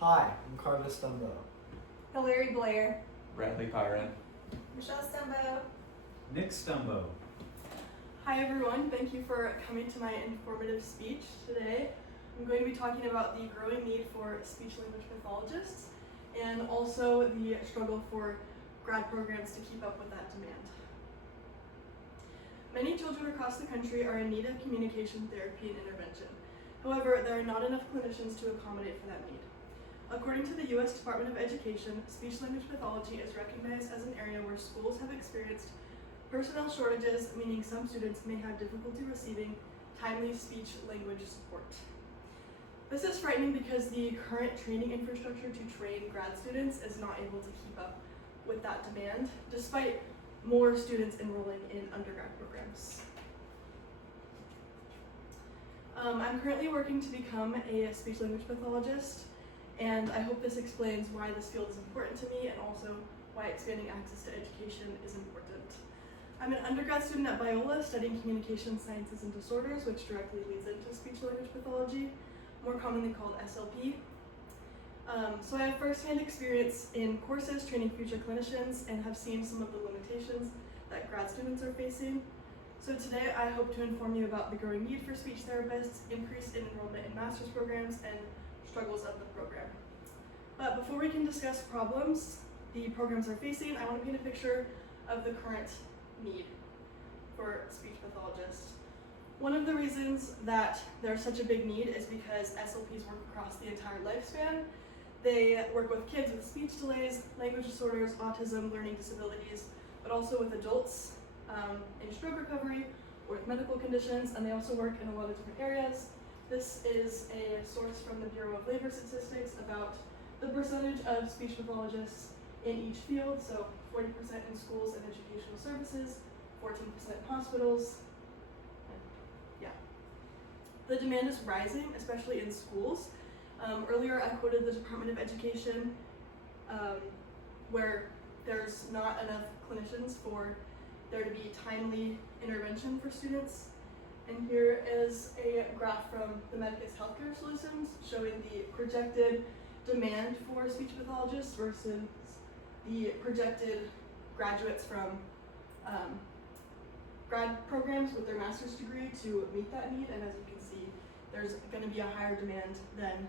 Hi, I'm Carla Stumbo. Hilary Blair. Bradley Pyron. Michelle Stumbo. Nick Stumbo. Hi everyone, thank you for coming to my informative speech today. I'm going to be talking about the growing need for speech-language pathologists and also the struggle for grad programs to keep up with that demand. Many children across the country are in need of communication therapy and intervention. However, there are not enough clinicians to accommodate for that need. According to the U.S. Department of Education, speech-language pathology is recognized as an area where schools have experienced personnel shortages, meaning some students may have difficulty receiving timely speech-language support. This is frightening because the current training infrastructure to train grad students is not able to keep up with that demand, despite more students enrolling in undergrad programs. I'm currently working to become a speech-language pathologist, and I hope this explains why this field is important to me and also why expanding access to education is important. I'm an undergrad student at Biola studying communication sciences and disorders, which directly leads into speech-language pathology, more commonly called SLP. So I have firsthand experience in courses training future clinicians and have seen some of the limitations that grad students are facing. So today I hope to inform you about the growing need for speech therapists, increase in enrollment in master's programs, and struggles of the program. But before we can discuss problems the programs are facing, I want to paint a picture of the current need for speech pathologists. One of the reasons that there's such a big need is because SLPs work across the entire lifespan. They work with kids with speech delays, language disorders, autism, learning disabilities, but also with adults in stroke recovery or with medical conditions, and they also work in a lot of different areas. This is a source from the Bureau of Labor Statistics about the percentage of speech pathologists in each field, so 40% in schools and educational services, 14% in hospitals. The demand is rising, especially in schools. Earlier I quoted the Department of Education where there's not enough clinicians for there to be timely intervention for students. And here is a graph from the Medicus Healthcare Solutions showing the projected demand for speech pathologists versus the projected graduates from grad programs with their master's degree to meet that need. And as you can see, there's going to be a higher demand than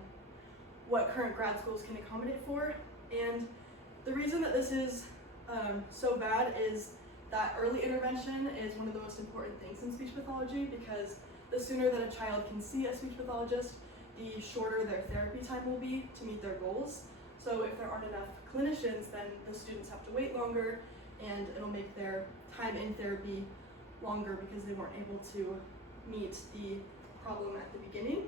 what current grad schools can accommodate for. And the reason that this is so bad is that early intervention is one of the most important things in speech pathology, because the sooner that a child can see a speech pathologist, the shorter their therapy time will be to meet their goals. So if there aren't enough clinicians, then the students have to wait longer, and it'll make their time in therapy longer because they weren't able to meet the problem at the beginning.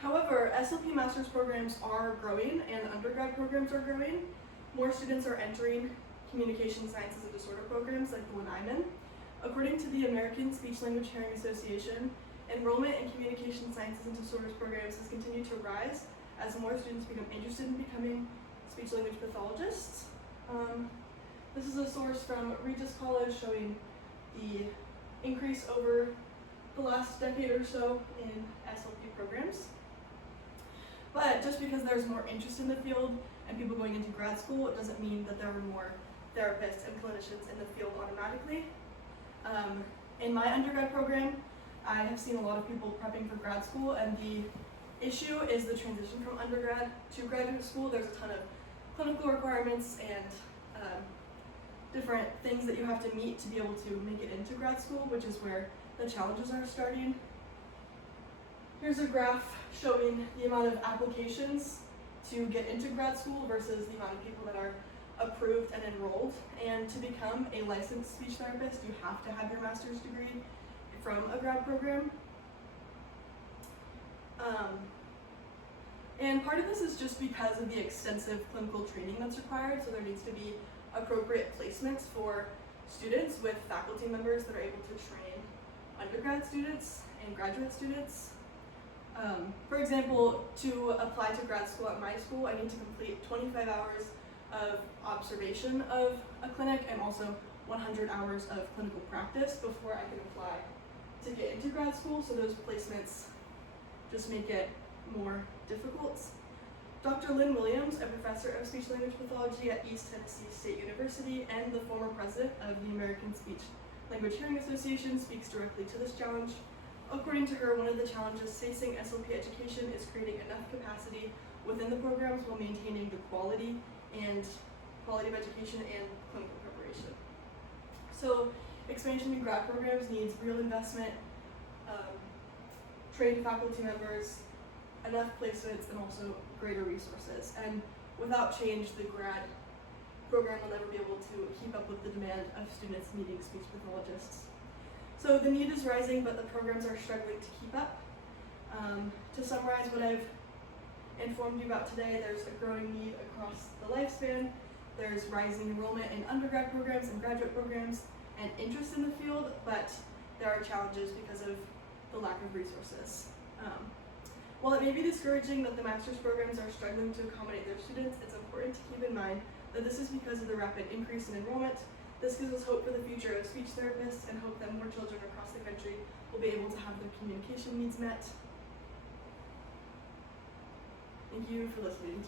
However, SLP master's programs are growing and undergrad programs are growing. More students are entering communication sciences and disorder programs like the one I'm in. According to the American Speech Language Hearing Association, enrollment in communication sciences and disorders programs has continued to rise as more students become interested in becoming speech language pathologists. This is a source from Regis College showing the increase over the last decade or so in SLP programs. But just because there's more interest in the field and people going into grad school, it doesn't mean that there are more therapists and clinicians in the field automatically. In my undergrad program, I have seen a lot of people prepping for grad school, and the issue is the transition from undergrad to graduate school. There's a ton of clinical requirements and different things that you have to meet to be able to make it into grad school, which is where the challenges are starting. Here's a graph showing the amount of applications to get into grad school versus the amount of people that are approved and enrolled. And to become a licensed speech therapist, you have to have your master's degree from a grad program. And part of this is just because of the extensive clinical training that's required, so there needs to be appropriate placements for students with faculty members that are able to train undergrad students and graduate students. For example, to apply to grad school at my school, I need to complete 25 hours of observation of a clinic and also 100 hours of clinical practice before I can apply to get into grad school, so those placements just make it more difficult. Dr. Lynn Williams, a professor of speech language pathology at East Tennessee State University and the former president of the American Speech Language Hearing Association, speaks directly to this challenge. According to her, one of the challenges facing SLP education is creating enough capacity within the programs while maintaining the quality of education and clinical preparation. So expansion in grad programs needs real investment, trained faculty members, enough placements, and also greater resources. And without change, the grad program will never be able to keep up with the demand of students needing speech pathologists. So the need is rising, but the programs are struggling to keep up. To summarize what I've informed you about today, there's a growing need across the lifespan. There's rising enrollment in undergrad programs and graduate programs and interest in the field, but there are challenges because of the lack of resources. While it may be discouraging that the master's programs are struggling to accommodate their students, it's important to keep in mind that this is because of the rapid increase in enrollment. This gives us hope for the future of speech therapists and hope that more children across the country will be able to have their communication needs met. Thank you for listening.